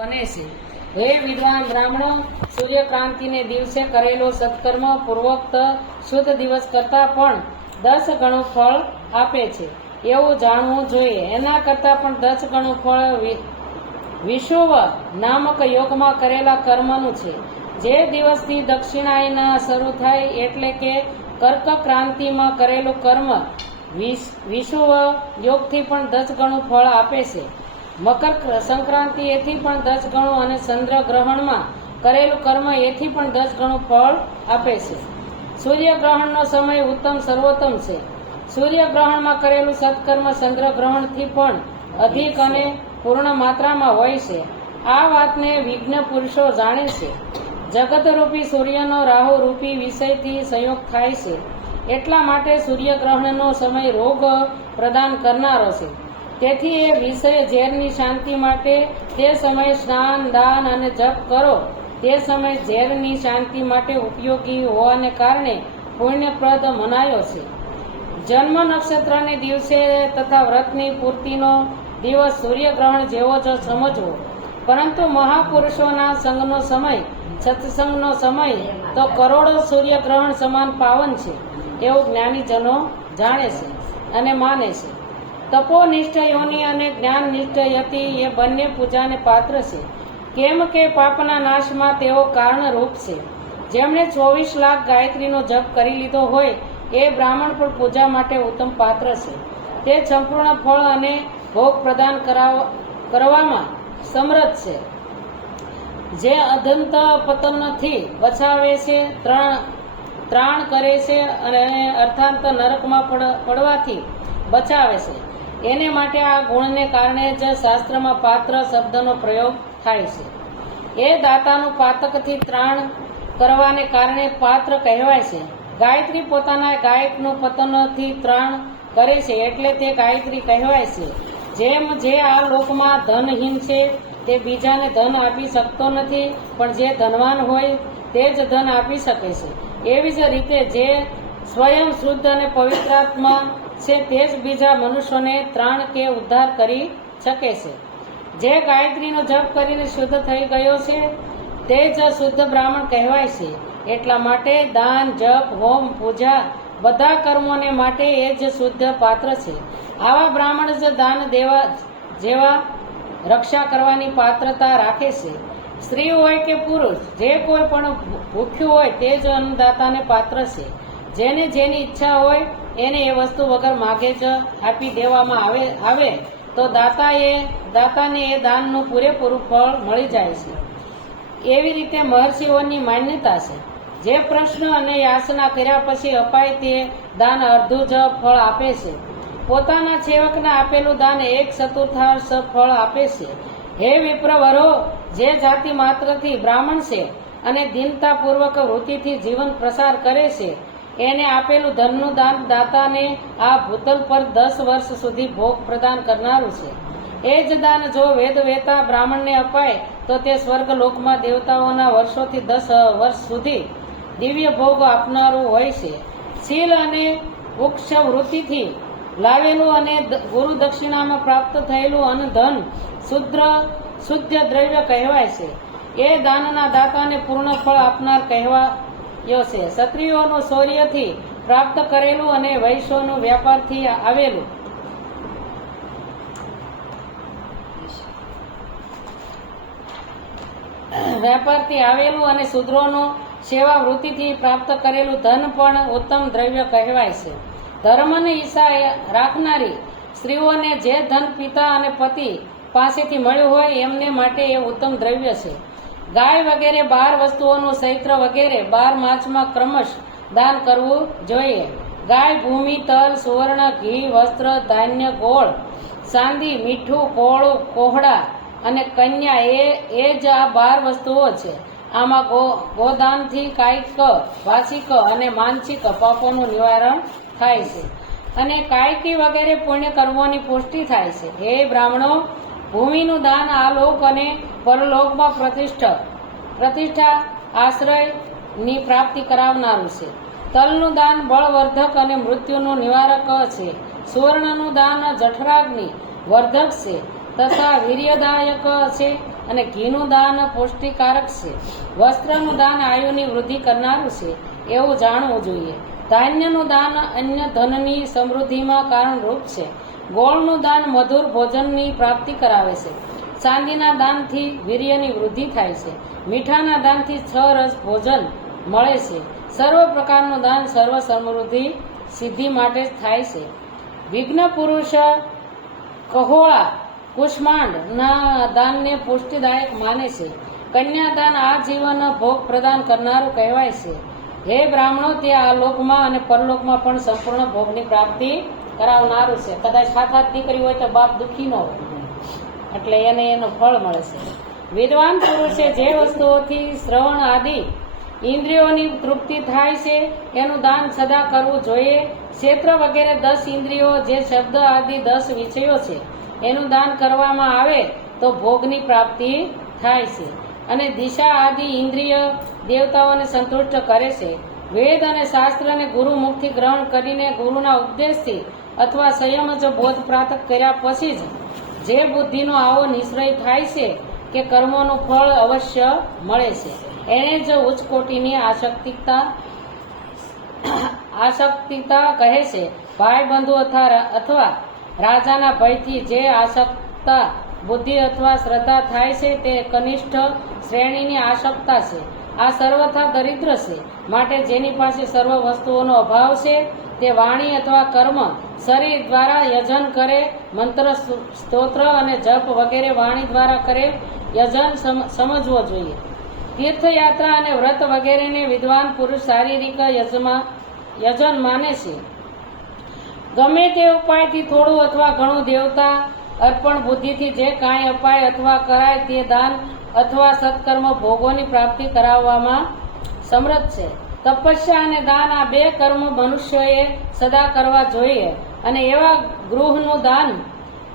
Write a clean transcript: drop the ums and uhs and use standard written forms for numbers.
બને છે। હે વિદ્વાન બ્રાહ્મણો, સૂર્યક્રાંતિને દિવસે કરેલો સત્કર્મ પૂર્વોક્ત શુદ્ધ દિવસ કરતાં પણ 10 ગણું ફળ આપે છે એવું જાણવું જોઈએ। એના કરતાં પણ 10 ગણું ફળ વિષુવ નામક યોગમાં કરેલા કર્મનું છે। જે દિવસથી દક્ષિણાયન શરૂ થાય એટલે કે કર્ક ક્રાંતિમાં કરેલું કર્મ વિષુવ યોગથી પણ 10 ગણું ફળ આપે છે। મકર સંક્રાંતિ એથી પણ 10 ગણું અને ચંદ્ર ગ્રહણમાં કરેલું કર્મ એથી પણ 10 ગણું ફળ આપે છે। સૂર્યગ્રહણનો સમય ઉત્તમ સર્વોત્તમ છે। સૂર્યગ્રહણમાં કરેલું સત્કર્મ ચંદ્રગ્રહણથી પણ અધિક અને પૂર્ણ માત્રામાં હોય છે। આ વાતને વિજ્ઞ પુરુષો જાણે છે। જગતરૂપી સૂર્યનો રાહુ રૂપી વિષયથી સંયોગ થાય છે, એટલા માટે સૂર્યગ્રહણનો સમય રોગ પ્રદાન કરનારો છે। તેથી એ વિષય ઝેરની શાંતિ માટે તે સમયે સ્નાન, દાન અને જપ કરો। તે સમય ઝેરની શાંતિ માટે ઉપયોગી હોવાને કારણે પુણ્યપ્રદ મનાયો છે। જન્મ નક્ષત્રને દિવસે તથા વ્રતની પૂર્તિનો દિવસ સૂર્યગ્રહણ જેવો જ સમજવો, પરંતુ મહાપુરુષોના સંગનો સમય, સત્સંગનો સમય તો કરોડો સૂર્યગ્રહણ સમાન પાવન છે એવું જ્ઞાનીજનો જાણે છે અને માને છે। તપોનિષ્ઠ યોની અને જ્ઞાનનિષ્ઠ યતિ એ બંને પૂજાને પાત્ર છે, કેમ કે પાપના નાશમાં તેઓ કારણરૂપ છે। જેમણે 24 લાખ ગાયત્રીનો જપ કરી લીધો હોય એ બ્રાહ્મણ પણ પૂજા માટે ઉત્તમ પાત્ર છે। તે સંપૂર્ણ ફળ અને ભોગ પ્રદાન કરવામાં સમર્થ છે। જે અદંત પતનથી બચાવે છે, ત્રાણ કરે છે અને અર્થાંત નરકમાં પડવાથી બચાવે છે, એને માટે આ ગુણને કારણે જ શાસ્ત્રમાં પાત્ર શબ્દનો પ્રયોગ થાય છે। એ દાતાનું પાતકથી ત્રાણ કરવાને કારણે પાત્ર કહેવાય છે। ગાયત્રી પોતાના ગાયકનું પતનથી ત્રાણ કરે છે એટલે તે ગાયત્રી કહેવાય છે। જેમ જે આ લોકમાં ધનહીન છે તે બીજાને ધન આપી શકતો નથી, પણ જે ધનવાન હોય તે જ ધન આપી શકે છે, એવી જ રીતે જે સ્વયં શુદ્ધ અને પવિત્રાત્મા છે તે જ બીજા મનુષ્યોને ત્રાણ કે ઉદ્ધાર કરી શકે છે। જે ગાયત્રીનો જપ કરીને શુદ્ધ થઈ ગયો છે તે જ શુદ્ધ બ્રાહ્મણ કહેવાય છે। એટલા માટે દાન, જપ, હોમ, પૂજા બધા કર્મોને માટે એ જ શુદ્ધ પાત્ર છે। આવા બ્રાહ્મણ જ દાન દેવા જેવા રક્ષા કરવાની પાત્રતા રાખે છે। સ્ત્રી હોય કે પુરુષ, જે કોઈ પણ ભૂખ્યું હોય તે જ અન્નદાતાને પાત્ર છે। જેને જેની ઈચ્છા હોય એને એ વસ્તુ વગર માગે જ આપી દેવામાં આવે તો દાતાને એ દાનનું પૂરેપૂરું ફળ મળી જાય છે। એવી રીતે મહર્ષિઓની માન્યતા છે। જે પ્રશ્ન અને યાચના કર્યા પછી અપાય તે દાન અડધું જ ફળ આપે છે। પોતાના સેવકને આપેલું દાન 1/4 ફળ આપે છે। હે વિપ્રવરો, જે જાતિ માત્રથી બ્રાહ્મણ છે અને દીનતાપૂર્વક વૃત્તિથી જીવન પ્રસાર કરે છે, એને આપેલું ધનનું દાન દાતાને આ ભૂતલ પર 10 વર્ષ સુધી ભોગ પ્રદાન કરનારું છે। એ જ દાન જો વેદવેતા બ્રાહ્મણને અપાય તો તે સ્વર્ગલોકમાં દેવતાઓના વર્ષોથી 10 વર્ષ સુધી દિવ્ય ભોગ આપનારું હોય છે। શીલ અને ઉક્ષ વૃત્તિથી લાવેલું અને ગુરુ દક્ષિણામાં પ્રાપ્ત થયેલું અન્નધન શુદ્ધ દ્રવ્ય કહેવાય છે। એ દાનના દાતાને પૂર્ણ ફળ આપનાર કહેવાયો છે। ક્ષત્રિયોનું શૌર્યથી પ્રાપ્ત કરેલું અને વૈશ્યોનું વ્યાપારથી આવેલું અને શૂદ્રોનું સેવા વૃત્તિથી પ્રાપ્ત કરેલું ધન પણ ઉત્તમ દ્રવ્ય કહેવાય છે। ધર્મની ઈચ્છા રાખનારી સ્ત્રીઓને જે ધન પિતા અને પતિ પાસેથી મળ્યું હોય એમને માટે એ ઉત્તમ દ્રવ્ય છે। ગાય વગેરે 12 વસ્તુઓનું ચૈત્ર વગેરે 12 માસમાં ક્રમશ દાન કરવું જોઈએ। ગાય, ભૂમિ, તલ, સુવર્ણ, ઘી, વસ્ત્ર, ધાન્ય, ગોળ, ચાંદી, મીઠું, કોળું, કોહડા અને કન્યા એ જ આ 12 વસ્તુઓ છે। આમાં ગોદાનથી કાયિક, ભાષિક અને માનસિક પાપોનું નિવારણ થાય છે અને કાયકી વગેરે પુણ્ય કર્મોની પુષ્ટિ થાય છે। હે બ્રાહ્મણો, ભૂમિનું દાન આ લોક અને પરલોકમાં પ્રતિષ્ઠા આશ્રયની પ્રાપ્તિ કરાવનારું છે। તલનું દાન બળવર્ધક અને મૃત્યુનું નિવારક છે। સુવર્ણનું દાન જઠરાગ્નિ વર્ધક છે તથા વીર્યદાયક છે અને ઘીનું દાન પૌષ્ટિકારક છે. વસ્ત્રનું દાન આયુની વૃદ્ધિ કરનારું છે એવું જાણવું જોઈએ. ધાન્યનું દાન અન્ય ધનની સમૃદ્ધિમાં કારણરૂપ છે. ગોળનું દાન મધુર ભોજનની પ્રાપ્તિ કરાવે છે. ચાંદીના દાનથી વીર્યની વૃદ્ધિ થાય છે. મીઠાના દાનથી 6 રસ ભોજન મળે છે. સર્વ પ્રકારનું દાન સર્વ સમૃદ્ધિ સિદ્ધિ માટે જ થાય છે. વિઘ્ન પુરુષ કહોળા કુષ્માંડના દાનને પુષ્ટિદાયક માને છે. કન્યાદાન આ જીવન ભોગ પ્રદાન કરનારું કહેવાય છે. હે બ્રાહ્મણો, તે આ લોકમાં અને પરલોકમાં પણ સંપૂર્ણ ભોગની પ્રાપ્તિ કરાવનારું છે. કદાચ સાત દીકરી હોય તો બાપ દુઃખી ન હોય, એટલે એને એનું ફળ મળે છે. વિદ્વાન પુરુષે જે વસ્તુઓથી શ્રવણ આદિ ઇન્દ્રિયોની તૃપ્તિ થાય છે એનું દાન સદા કરવું જોઈએ. ક્ષેત્ર વગેરે 10 ઇન્દ્રિયો, જે શબ્દ આદિ 10 વિષયો છે, એનું દાન કરવામાં આવે તો ભોગની પ્રાપ્તિ થાય છે. અને દિશા આદિ ઇન્દ્રિય દેવતાઓને સંતુષ્ટ કરે છે. વેદ અને શાસ્ત્રને ગુરુ મુખથી ગ્રહણ કરીને ગુરુના ઉપદેશથી અથવા સંયમ જ બોધ પ્રાપ્ત કર્યા પછી જ જે બુદ્ધિનો આવો નિશ્ચય થાય છે કે કર્મોનું ફળ અવશ્ય મળે છે, એને જ ઉચ્ચ કોટીની આસક્તિતા કહે છે. ભાઈ બંધુ અથવા રાજાના ભયથી જે આસક્તા બુદ્ધિ અથવા શ્રદ્ધા થાય છે તે કનિષ્ઠ શ્રેણીની આસક્તા છે. આ સર્વથા દરિદ્ર છે. માટે જેની પાસે સર્વ વસ્તુઓનો અભાવ છે તે વાણી અથવા કર્મ શરીર દ્વારા યજન કરે. મંત્ર, સ્તોત્ર અને જપ વગેરે વાણી દ્વારા કરે યજન સમજવો જોઈએ. તીર્થયાત્રા અને વ્રત વગેરેને વિદ્વાન પુરુષ શારીરિક યજન માને છે. ગમે તે ઉપાયથી થોડું અથવા ઘણું દેવતા અર્પણ બુદ્ધિથી જે કાંઈ અપાય અથવા કરાય તે દાન અથવા સત્કર્મ ભોગોની પ્રાપ્તિ કરાવવામાં સમર્થ છે. તપસ્યા અને દાન આ 2 કર્મ મનુષ્યોએ સદા કરવા જોઈએ. અને એવા ગૃહનું દાન